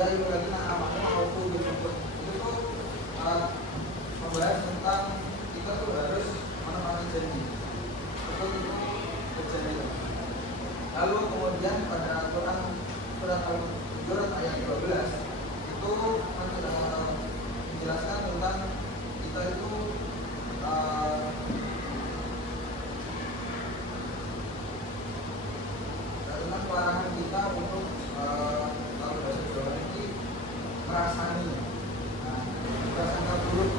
ya itu lagi namanya mau itu tuh membahas tentang kita tuh harus menepati janji. Itu berjanji. Lalu kemudian pada Quran surat Al-Hujurat ayat 12 itu menjelaskan tentang kita itu tentang pelarangan kita untuk kalau bahasa Jawa ini merasani, prasangka buruk.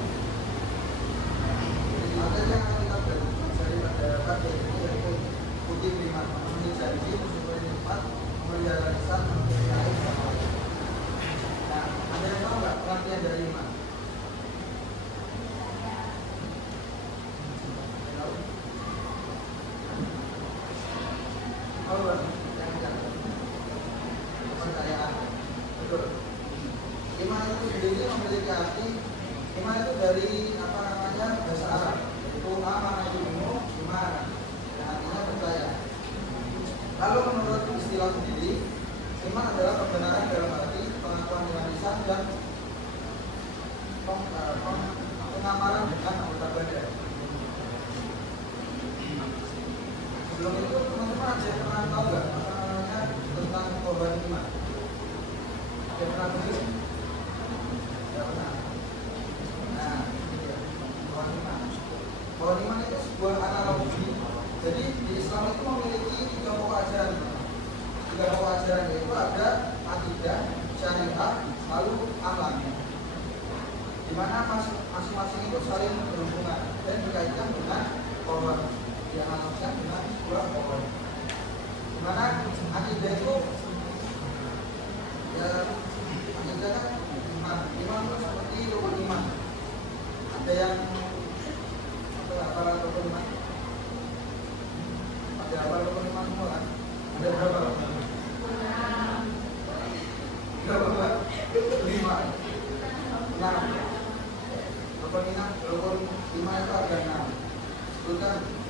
Jadi makanya kita belajar pada ini yaitu kutip 5 memenuhi janji, bersyukur nikmat, memelihara lisan, memelihara air sama lain. Nah, ada yang tahu nggak pengertian dari iman? Kepercayaan, betul. Iman itu sendiri memiliki arti. Iman itu dari bahasa Arab, yaitu amanah itu iman, yang artinya percaya. Lalu menurut istilah sendiri, iman adalah kebenaran dalam arti pengakuan dengan lisan dan pengamalan dengan anggota badan. Sebelum itu teman-teman ada yang pernah tahu nggak tentang korban iman? Ada yang pernah tulis? Tidak pernah. Nah, korban iman. Korban iman itu sebuah analogi. Jadi di Islam itu memiliki 3 pokok ajaran. 3 pokok ajaran yaitu ada akidah, syariah, lalu akhlak. Di mana masing-masing itu saling berhubungan dan dikaitkan dengan korban. Dianalogikan dengan sebuah pohon. Dimana akidah itu ya akidah kan iman itu seperti rukun iman. Ada yang apa rukun iman? Ada apa rukun iman semua kan? Ada berapa? 5. Rukun iman itu ada 6. Sebutkan.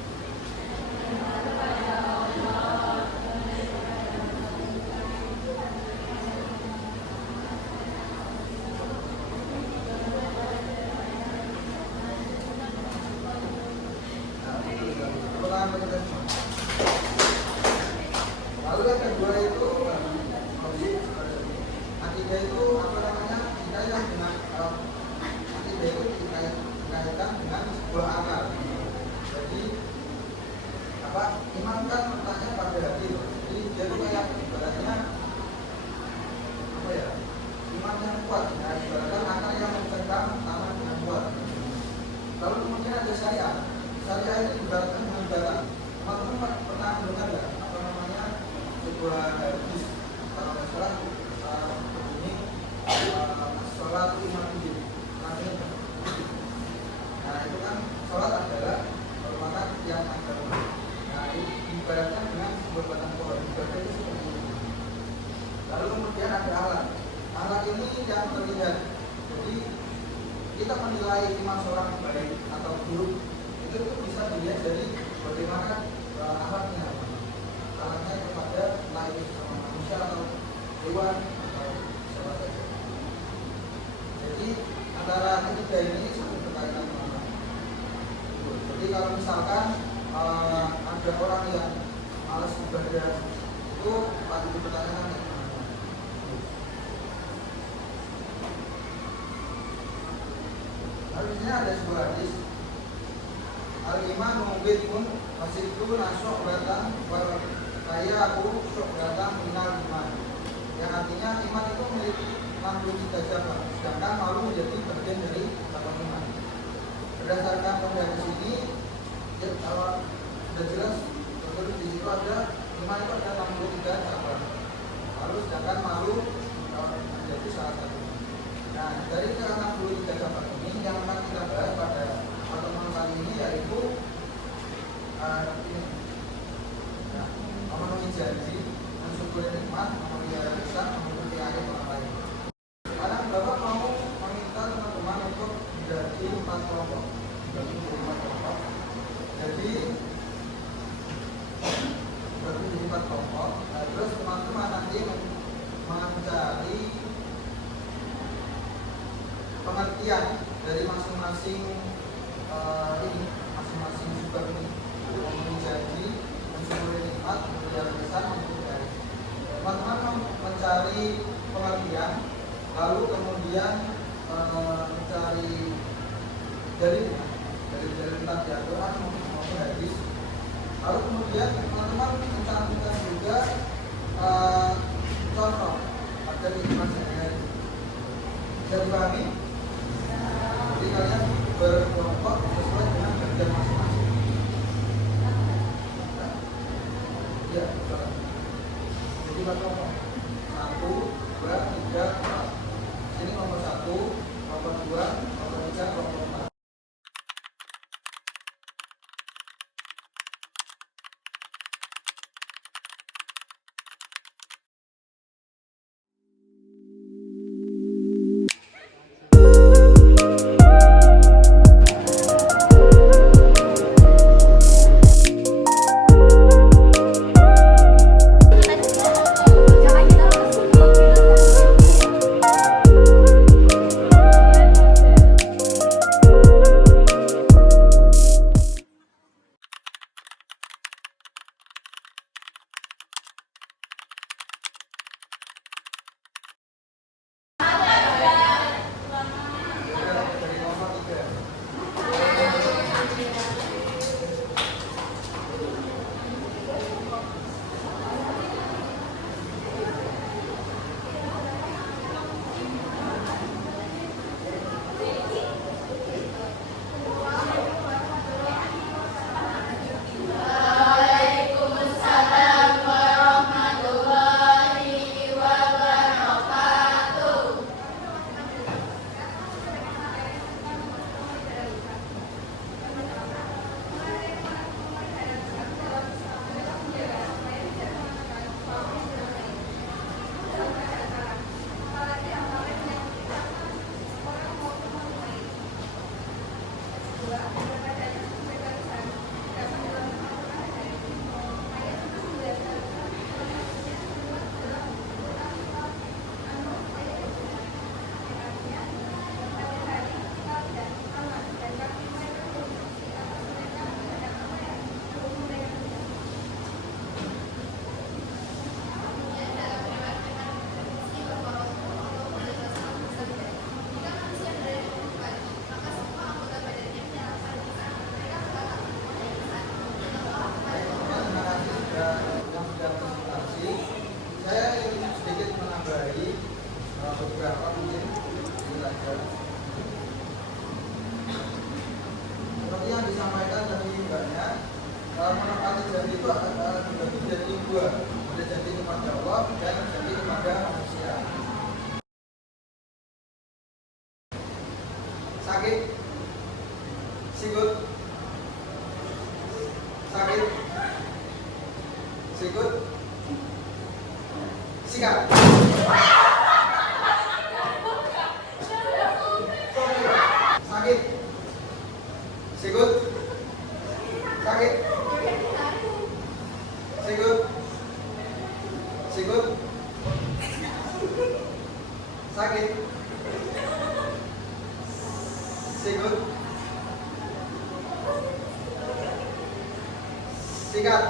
Lalu yang kedua itu akidah itu kita yang dengan akidah itu dikaitkan dengan sebuah akal. Jadi iman kan letaknya pada hati. Jadi dia itu kayak ibaratnya iman yang kuat. Nah, ibaratkan akal yang mencengkam tangan yang kuat. Lalu kemudian ada syariah. Syariah itu ibaratkan dengan jalan. Teman-teman pernah mendengar nggak sebuah hadis kalau nggak salah ini sholat 5 juz. Nah itu kan sholat adalah merupakan yang agama. Nah ibaratnya dengan sebuah batang pohon. Ibaratnya itu seperti ini. Lalu kemudian ada alat. Alat ini yang terlihat. Jadi kita menilai iman seorang baik atau buruk itu bisa dilihat dari bagaimana alatnya. Alatnya kepada lain sama manusia atau hewan atau siapa saja. Jadi antara ketiga ini sangat berkaitan dengan Allah. Jadi kalau misalkan ada orang yang malas ibadah itu patut dipertanyakan. Harusnya ada sebuah hadis al-iman mungkin masih itu nasok datang kaya aku sok datang minal iman, yang artinya iman itu memiliki 63 cabang, sedangkan malu menjadi bagian dari cabang iman. Berdasarkan pada hadis ini, ya, kalau sudah jelas tertulis di situ ada iman itu ada 63 cabang, lalu sedangkan malu menjadi salah satu. Nah dari ke 63 cabang ini yang akan kita bahas pada pertemuan kali ini yaitu memenuhi janji, mensyukuri nikmat, memelihara lisan, menuruti ayat orang lain. Sekarang Bapak mau meminta teman-teman untuk menjadi 4 kelompok. Jadi berarti jadi 4 kelompok. Nah, terus teman-teman nanti mencari masing-masing masing-masing super ini memenuhi janji, mensyukuri nikmat, memelihara lisan, menghindari. Teman-teman mencari pengertian, lalu kemudian mencari dari tentang Al-Quran maupun hadis. Lalu kemudian teman-teman mencantumkan juga contoh agar nikmat sehari-hari. Bisa dipahami? Jadi kalian berkelompok sesuai dengan bagian masing-masing. Ya, betul. Jadi kelompok 1, 2, 3, 4. Ini nomor 1, nomor 2, nomor 3, nomor 4. Seperti yang disampaikan tadi mbaknya, menepati janji itu akan dibagi jadi dua, ada janji kepada Allah dan janji kepada manusia. Sakit, sikut, sakit, sikut, sikat. Sakit, sikut, sakit, sikut, sikut, sakit, sikut, sikat.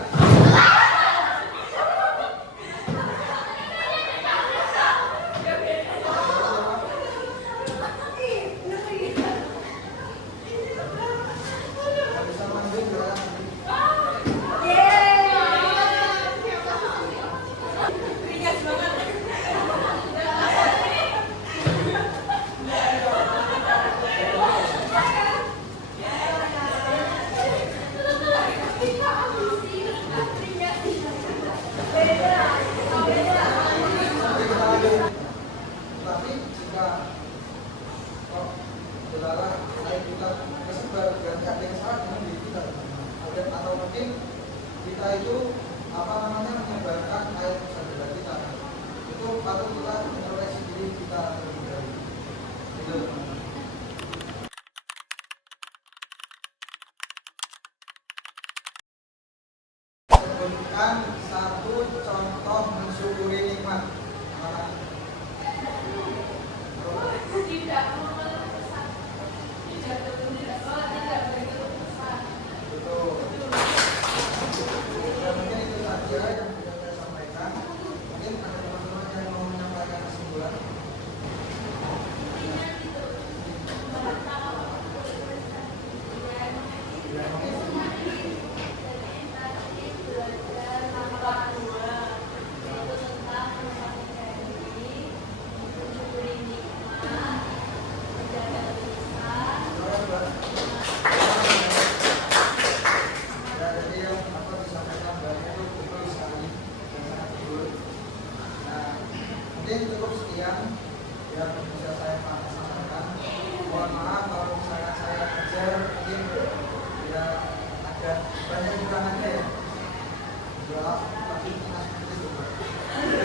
Tapi jika dilarang air kita kesebar dan ada yang salah dengan diri kita, atau mungkin kita itu menyebarkan air saudara kita, itu patut kita introspeksi diri kita terlebih dahulu. Itu sebutkan satu contoh mensyukuri nikmat. Tidak mungkin cukup sekian yang bisa saya sampaikan. Mohon maaf kalau misalnya saya ajar mungkin ya ada banyak kekurangannya ya. Tapi kita seperti itu.